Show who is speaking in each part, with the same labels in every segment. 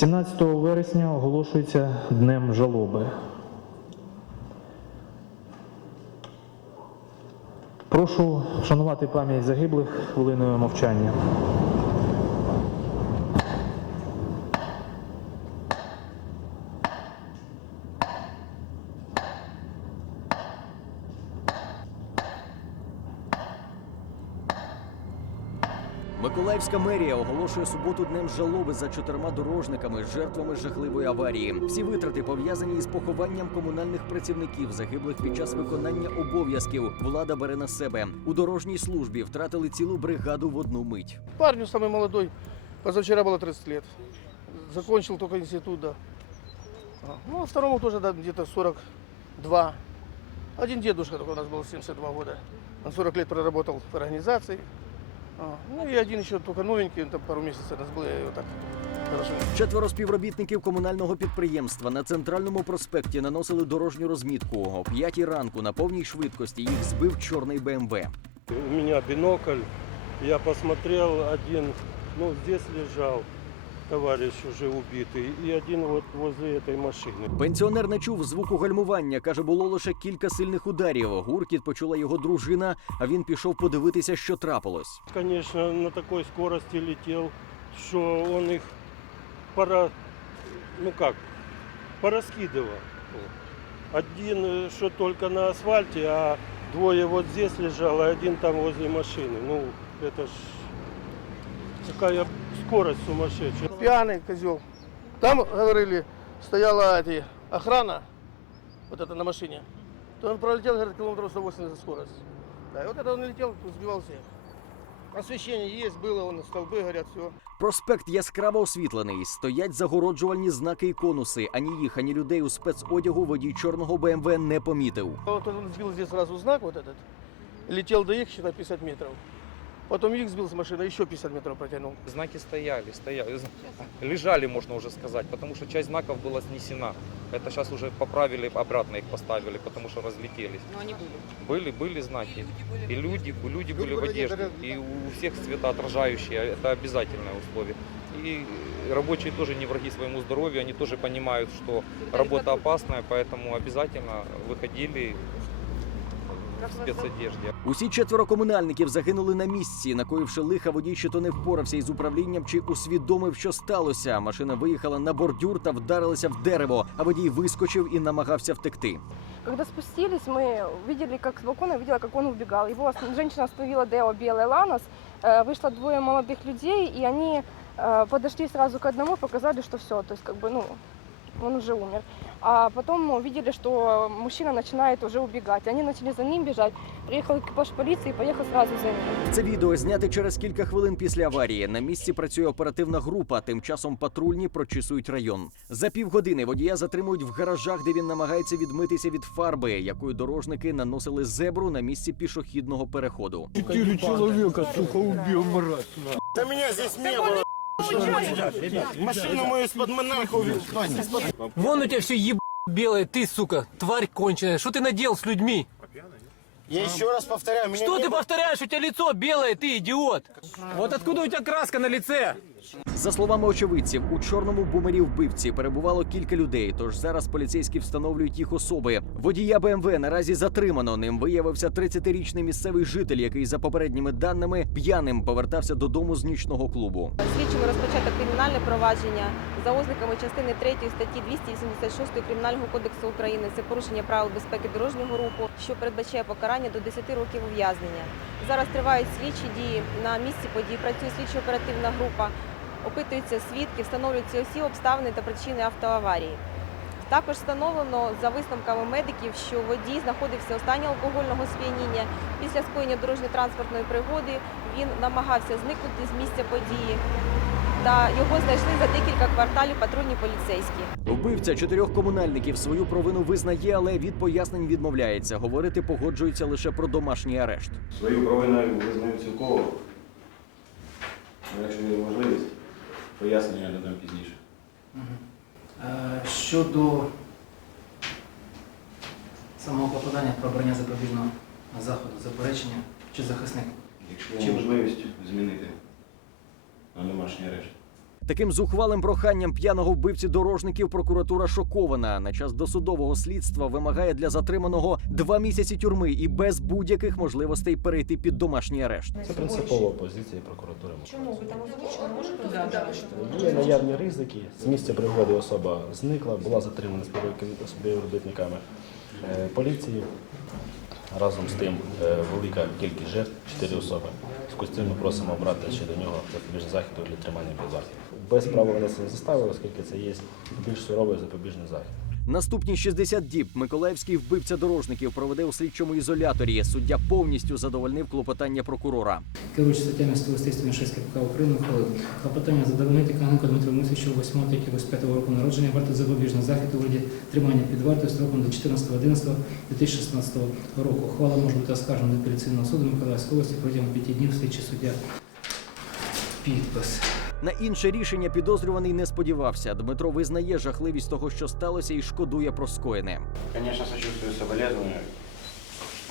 Speaker 1: 17 вересня оголошується Днем жалоби. Прошу вшанувати пам'ять загиблих хвилиною мовчання.
Speaker 2: Миколаївська мерія оголошує суботу днем жалоби за чотирма дорожниками, жертвами жахливої аварії. Всі витрати пов'язані із похованням комунальних працівників, загиблих під час виконання обов'язків. Влада бере на себе у дорожній службі. Втратили цілу бригаду в одну мить.
Speaker 3: Парню самый молодой, позавчера было 30 лет. Закончил только институт, да. А, Ну, а второму тоже да, где-то 42. Один дедушка такой у нас был, 72 года. Он 40 лет проработал в организации. А, Ну і один ще тільки новенький, там пару місяців нас был, я його так хорошо.
Speaker 2: Четверо співробітників комунального підприємства на центральному проспекті наносили дорожню розмітку. О п'ятій ранку на повній швидкості їх збив чорний БМВ.
Speaker 4: У мене бінокль, я посмотрел, один, ну, здесь лежал товарищ уже убитый, и один вот возле этой машины.
Speaker 2: Пенсіонер не чув звуку гальмування. каже, було лише кілька сильних ударів. Гуркіт почула його дружина, а він пішов подивитися, що трапилось.
Speaker 4: Конечно, на такой скорости летел, что он их пора, ну как, пораскидывал. Один, э, что только на асфальте, а двое вот здесь лежало, а один там возле машины. Ну, это ж такая скорость сумасшедшая.
Speaker 3: Пьяный козел. Там, говорили, стояла эти, охрана, вот это на машине. То он пролетел, говорит, километров 180 скорость. Да, и вот это он летел, сбивал всех. Освещение есть, было, вон столбы горят, все.
Speaker 2: Проспект яскраво освітлений. Стоять загороджувальні знаки і конуси. Ані їх, ані людей у спецодягу водій чорного БМВ не помітив.
Speaker 3: Вот он сбил здесь сразу знак вот этот. Летел до их, считай, 50 метров. Потом их сбил с машины, еще 50 метров протянул.
Speaker 5: Знаки стояли, стояли, лежали, можно уже сказать, потому что часть знаков была снесена. Это сейчас уже поправили, обратно их поставили, потому что разлетелись.
Speaker 6: Но они были.
Speaker 5: Были, были знаки. И люди, люди были в одежде. И у всех цвета отражающие, это обязательное условие. И рабочие тоже не враги своему здоровью, они тоже понимают, что работа опасная, поэтому обязательно выходили в спецодежде.
Speaker 2: Усі четверо комунальників загинули на місці. Накоївши лиха, водій чи то не впорався із управлінням, чи усвідомив, що сталося. Машина виїхала на бордюр та вдарилася в дерево, а водій вискочив і намагався втекти.
Speaker 7: Когда спустились, мы видели, как с балкона, видела, как он убегал. Его ос- женщина остановила Део белый Ланос, э, вышло двое молодых людей, и они э, подошли сразу к одному, показали, что все, то есть как бы, ну, он уже умер. А потом увидели, что мужчина начинает уже убегать. Они начали за ним бежать. Приехал экипаж полиции и поехал сразу за ним.
Speaker 2: Це відео зняте через кілька хвилин після аварії. На місці працює оперативна група. Тим часом патрульні прочісують район. За півгодини водія затримують в гаражах, де він намагається відмитися від фарби, якою дорожники наносили зебру на місці пішохідного переходу.
Speaker 4: Четыре человека, сука, убил, мразь.
Speaker 8: Да меня здесь не было. Машину мою из-под монарха увез.
Speaker 9: Вон у тебя все еб белое, ты, сука, тварь конченая. Что ты наделал с людьми?
Speaker 8: Я еще раз повторяю, меня
Speaker 9: Что
Speaker 8: не
Speaker 9: ты
Speaker 8: было.
Speaker 9: повторяешь? У тебя лицо белое, ты идиот. Вот откуда у тебя краска на лице?
Speaker 2: За словами очевидців, у чорному бумері вбивці перебувало кілька людей. Тож зараз поліцейські встановлюють їх особи. Водія БМВ наразі затримано. Ним виявився 30-річний місцевий житель, який за попередніми даними п'яним повертався додому з нічного клубу.
Speaker 6: Слідчими розпочато кримінальне провадження за ознаками частини 3 статті 286 Кримінального кодексу України. Це порушення правил безпеки дорожнього руху, що передбачає покарання до 10 років ув'язнення. Зараз тривають слідчі дії на місці подій. Працює слідчо-оперативна група, опитуються свідки, встановлюються усі обставини та причини автоаварії. Також встановлено за висновками медиків, що водій знаходився у стані алкогольного сп'яніння. Після скоєння дорожньо-транспортної пригоди він намагався зникнути з місця події. Та його знайшли за декілька кварталів патрульні поліцейські.
Speaker 2: Вбивця чотирьох комунальників свою провину визнає, але від пояснень відмовляється. Говорити погоджується лише про домашній арешт.
Speaker 10: Свою провину визнаю цілково. Але Якщо є можливість, пояснення я додам пізніше.
Speaker 11: Е, Щодо самого попадання про обрання запобіжного заходу, заперечення чи захисник.
Speaker 10: Якщо є можливість змінити на домашній арешт.
Speaker 2: Таким зухвалим проханням п'яного вбивці дорожників прокуратура шокована. На час досудового слідства вимагає для затриманого два місяці тюрми і без будь-яких можливостей перейти під домашній арешт.
Speaker 10: Це принципова позиція прокуратури.
Speaker 6: Чому ви там озвучили? Можете
Speaker 10: Є наявні ризики. З місця пригоди особа зникла, була затримана співробітниками- співробітниками е, поліції. Разом з тим е, велика кількість жертв 4 особи. Зв'язку з цим ми просимо обрати ще до нього запобіжний захід для тримання під вартою. Без винесення застави, оскільки це є більш суровий запобіжний захід.
Speaker 2: Наступні 60 діб Миколаївський вбивця дорожників проведе у слідчому ізоляторі. Суддя повністю задовольнив клопотання прокурора.
Speaker 11: Керуючи статтями 136 6 КПК України ухвалив клопотання задовольнити Каненко Дмитру Мусичу 8 травня 25 року народження варто запобіжний захід у вигляді тримання під вартою строком до 14.11.2016 року. Ухвала може бути оскаржена до апеляційного суду Миколаївської області протягом 5 днів слідчий суддя. Підпис.
Speaker 2: На інше рішення підозрюваний не сподівався. Дмитро визнає жахливість того, що сталося, і шкодує про скоєне.
Speaker 10: Конечно, сочувствую соболезную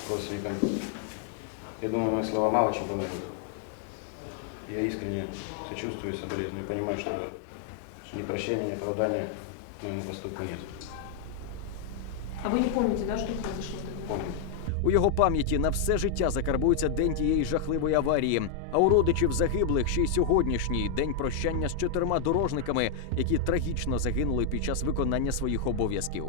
Speaker 10: родственникам. Я думаю, мои слова мало чем помогут. Я искренне сочувствую соболезную и понимаю, что ни прощения, ни оправдания моему поступку нет.
Speaker 6: А ви не пам'ятаєте, да, що произошло?
Speaker 10: Помню.
Speaker 2: У його пам'яті на все життя закарбується день тієї жахливої аварії. А у родичів загиблих ще й сьогоднішній день прощання з чотирма дорожниками, які трагічно загинули під час виконання своїх обов'язків.